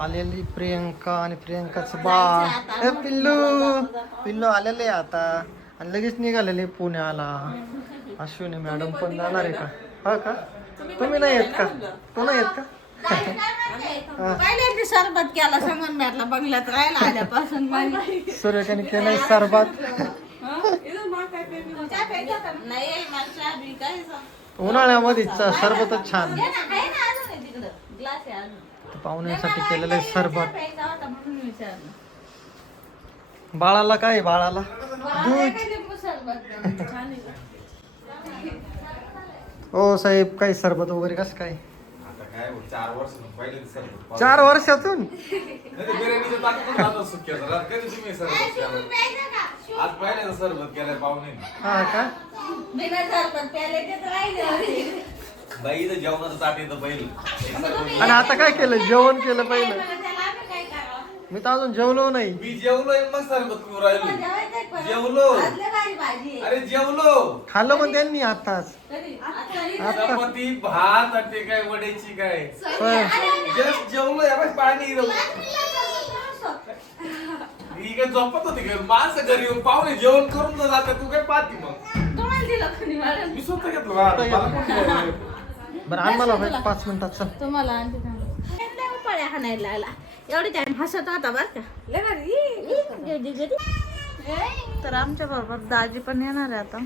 आलेली प्रियंका आणि प्रियंकाचं बाळ ए पिल्लू पिल्लू आलेले आता आणि लगेच निघालेले पुण्याला. अश्विनी मॅडम पण जाणार आहे का? हा का तुम्ही नाही येत का? तू नाही येत का? पहिल्यांदा सरबत केला संगमनेरला बंगल्यात राहायला आल्यापासून सूर्यकाने केलंय सरबत. उन्हाळ्यामध्ये सरबतच छान. पाहुण्यांसाठी केलेलं आहे सरबत. बाळाला काय बाळाला दूध. हो साहेब काही सरबत वगैरे कसं काय? 4 वर्षातून हा का? बाई तर जेवणाचं ताट येतं पहिलं. आणि आता काय केलं? जेवण केलं पहिलं. मी तर अजून जेवलो नाही. मी जेवलोय मग सरबत पिऊ राहिलो. जेवलो. अरे जेवलो. खाल्लं पण त्यांनी आताच. चपाती भात आणि ते काय वड्याची काय जस्ट जेवलो. या पाणी ही काय झोपत होती का? माणसं घरी येऊन पाहुणे जेवण करून जाते. तू काय पाहती मग? मी स्वतः घेतलं. बरं आण मला 5 मिनिटात चल. तुम्हाला पळ्या हाणायला लागला. एवढी टाइम हसत होता बर का. तर आमच्या बरोबर दाजी पण येणार आहे आता.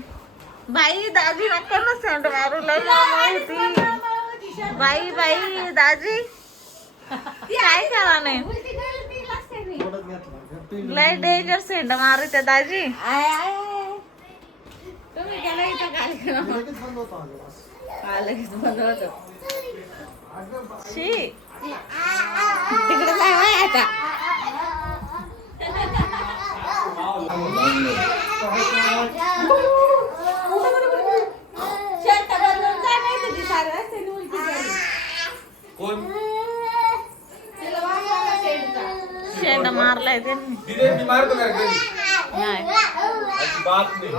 बाई दाजी नका ना सेंड मारू माहिती. बाई बाई दाजी काय करा नाही लय डेंजर सेंड मारू त्या दाजी. तुम्ही गेला इथं कार्यक्रम लगेच बंद होत. शी तिकडे जाय आता. शेंड मारलाय त्यांनी. मारतो बात नाही.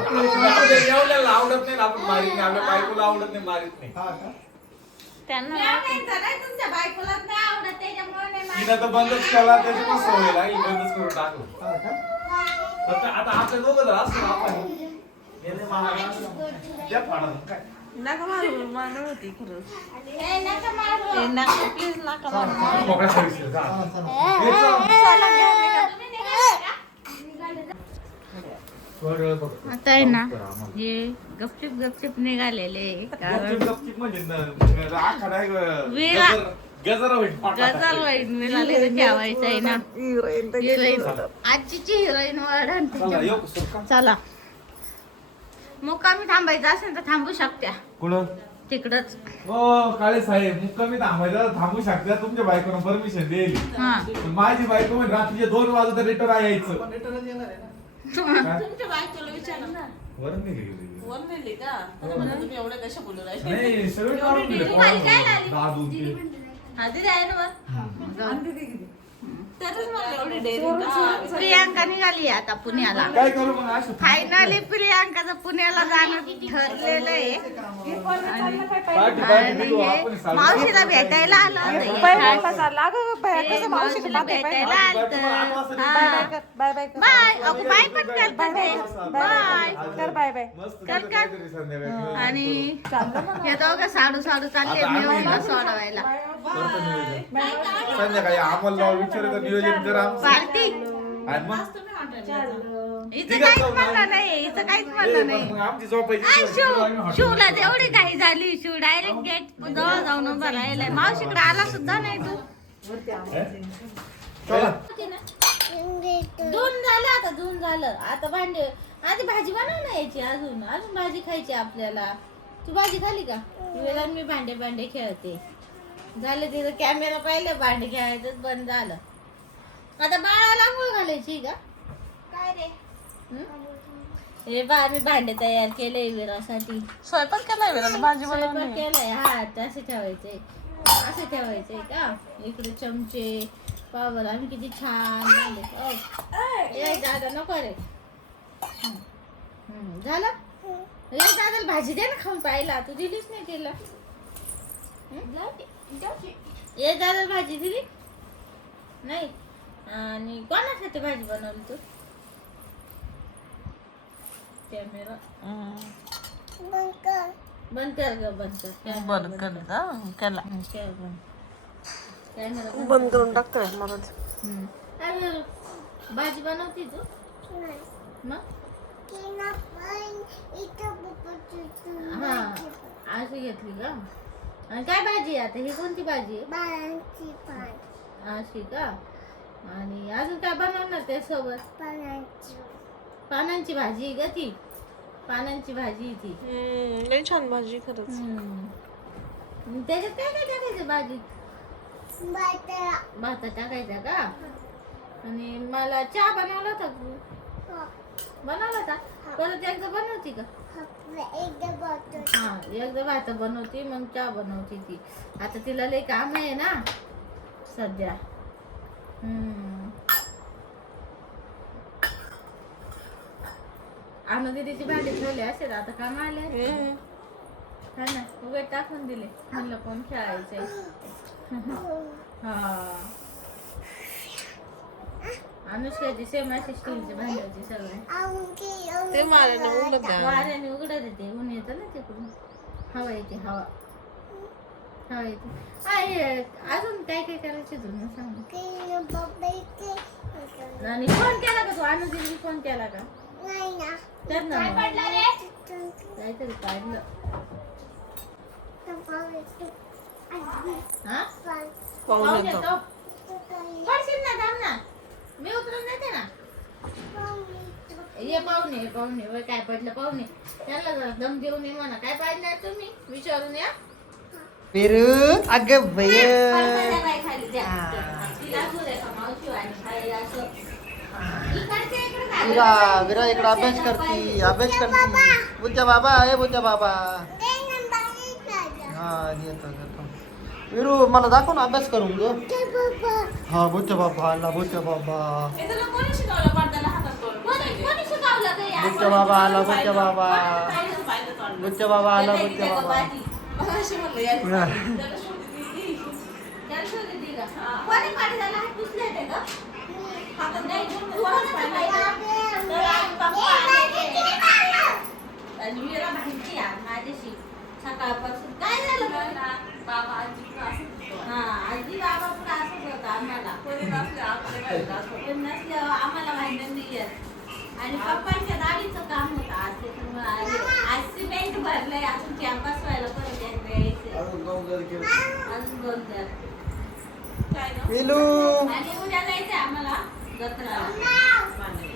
जेवल्याला आवडत नाही. आपण मारित नाही. आपल्या बायकोला आवडत नाही. मारित नाही. त्यांना तुमच्या बायकोलाच नाही आवडत त्याच्यामुळे तिला तर बंदच केला. त्याच्यामुळे सवय लागली. बंदच करून टाकलं. आता आपल्या दोघं जर असतो आपण त्या फाडात काय नका मारू. मारणार होती खरंच. नका प्लीज नका मारू. मोकळ्या सर्विस जा. आता आहे ना हे गपचिप गपचिप निघालेले गजल वाईट मिळाले ठेवायचं आहे ना. हिरोईन आजची हिरोईन वाढ. चला मुक्कामी थांबायचं असेल तर थांबू शकत्या. कुठं? तिकडच. हो काळे साहेब मुक्कामी थांबायचं थांबू शकता. तुमच्या बायकोनं परमिशन देईल. माझी बायको म्हणजे रात्रीचे 2 वाजता रिटर्न यायचं. तुमच्या बायकोला विचारा ना. वरून नाही गेली. वर नेली का? तुम्ही एवढे कशा बोलू राहिले? नाही सगळं काढून दिलं. दादू ते. दिदी आहे ना वर. तरच मला एवढी डेअरिंग. प्रियांका निघाली आता पुण्याला. काय करू मग असं? फायनली प्रियांकाचं पुण्याला जाणं ठरलेलं आहे. आणि हे मावशीला भेटायला आलं होतं. मावशीला भेटायला आलं. बाय बाय पण करतात. बाय कर कर. आणि हे दोघं साडू साडू चालले मेहुणीला सोडवायला. संध्याकाळी आम्हाला विचारायचं नियोजन करा पार्टी. आणि मग इथं काहीच म्हणलं नाही. इथं काहीच म्हणलं नाही. मग आमची झोपायची शिवला तेवढी काही झाली. शिव डायरेक्ट गेट जवळ जाऊन उभा राहिलाय. मावशीकडे आला सुद्धा नाही तू. धुवून झालं आता. धुवून झालं आता. भांडे आधी भाजी बनव ना यायची. अजून अजून भाजी खायची आपल्याला. तू भाजी खाली का? वेळा मी भांडे खेळते. झालं तिथं कॅमेरा पाहिले. भांडे खेळायचं बंद झालं. आता बाळाला आंघोळ घालायची का काय रे? हे बा मी भांडे तयार केले विरासाठी. स्वयंपाक केलाय विराला. भाजी बनवली केलाय. हा असे ठेवायचे. असे ठेवायचे का? इकडे चमचे पावर. आम्ही किती छान दादा नको रे. झालं. दादाला भाजी दे ना खाऊन पाहिला. तू दिलीच नाही तिला. ये दादा भाजी दिली. नाही. आणि कोणासाठी भाजी बनवली तू? कॅमेरा बंद कर ग, बंद कर. बरं कर केला कॅमेरा बंद करून टाकतोय मला अरे भाजी बनवती तू? मग हा अशी घेतली का? आणि काय भाजी आहे आता? ही कोणती भाजी आहे? अशी का? आणि अजून काय बनवणार त्यासोबत? पानांची भाजी आहे का ती? पानांची भाजी आहे ती. लई छान भाजी खरंच. त्याच्यात काय काय टाकायचं भाजीत? भात टाकायचा का? आणि मला चहा बनवला होता तू? बनवला होता? परत एकदा बनवती का? हा एकदा भात बनवती मग चहा बनवती ती. आता तिला लई काम आहे ना सध्या. आम्ही दीदीची भांडी ठेवली असेल आता काम आले हा ना. उघड टाकून दिले म्हणलं कोण खेळायचंय. हा अनुष्काची सेम अशी स्टीलची भांडी होती सगळे. ते मारायला उलट द्या. वाऱ्याने उघडत येते, ऊन येतं ना तिकडून, हवा येते, हवा येते. अजून काय काय करायचं तुला सांग. आणि फोन केला का तू? अनुदीदी फोन केला का? कर ना मग. काहीतरी काढलं. हा पाहून येतो. पडशील ना, थांब ना, मी उतरून देते ना. ये पाहुणे वय काय पडलं पाहुणे. त्यांना जरा दम देऊन ये म्हणा. काय पाडणार तुम्ही विचारून या. पेरू अगं बय काय खाली द्या. तिला असू दे का मावशी वाणी खाली असं. इकडचे इकडे खाली. विरा इकडे अभ्यास करती. बुद्ध्या बाबा बुद्ध्या बाबा. हा येतो. विरू मला दाखव ना अभ्यास करून ग. हा बुद्ध्या बाबा आला. बुद्ध्या बाबा कोणी शिकवलं का या? बुद्ध्या बाबा आला. बुद्ध्या बाबा आला. बुद्ध्या बाबा त्याला शोधून दे का? कोणी पाणी झालं हात पुसले होते का? नाही, तू कोणाचं पाहिलं? तर आज पप्पा आले ते. आणि मीरा माहिती आहे माझ्याशी सकाळपासून. काय झालं मला? बाबा आजी हा आजी बाबा पण असंच होतं आम्हाला. कोणी नसल्यावर आम्हाला भांडण नाही येत. आणि पप्पांच्या दाढीचं काम होतं आज, त्याच्यामुळे आले. आज सिमेंट भरलंय, अजून कॅम्पस व्हायला परत एकदा यायचंय. अजून 2 जण. विलू आणि उद्या जायचंय आम्हाला जत्राला.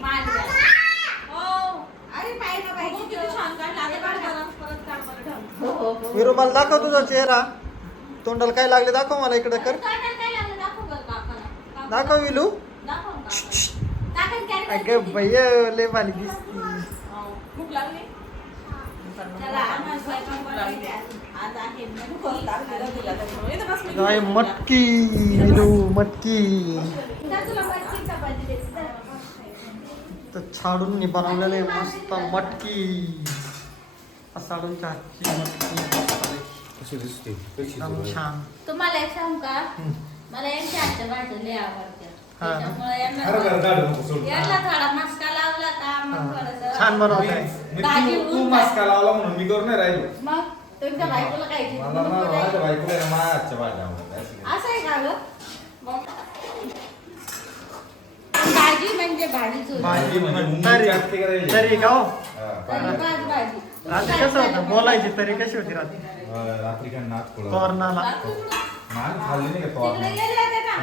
मांडव्याला. अरे पाहिलं पाहिजे. छान काढला. हो. विरू मला दाखव तुझा चेहरा. तोंडाला काय लागले दाखव मला. इकडे कर. काय लागलं दाखव बरं काकाला. दाखव विलू. दाखव काका. अगं बय लय भारी दिसती. भूक लागली. चला आम्हाला स्वयंपाक बनवायचा आज आहे. काय मटकी विलू मटकी. तर छाडून बनवलेलं आहे मस्त मटकी. साडून हातची मटकी एकदम छान. तुम्हाला एक सांगू का? मला यांच्या हातच्या भाज्या लय आवडतात. त्याच्यामुळे यांना थोडा मस्का लावला का मग थोडंसं छान बनवताय. भाजी तू होऊन मस्का लावला म्हणून मी करून नाही राहिलो. मग तुमच्या बायकोला काय मला माझ्या बायकोला माझ्या भाज्या आवडतात. असं आहे का ग? मग भाजी म्हणजे भाजीच होती. भाजी म्हणजे मुंगी तरी चाटते का राहिली? तरी का हो? तरी भाजी. रात्री कसं होतं बोलायची तरी कशी होती रात्री रात्री काय नाच तोरणाला. मान खाल्ली नाही का तो तिकडे गेले होते का?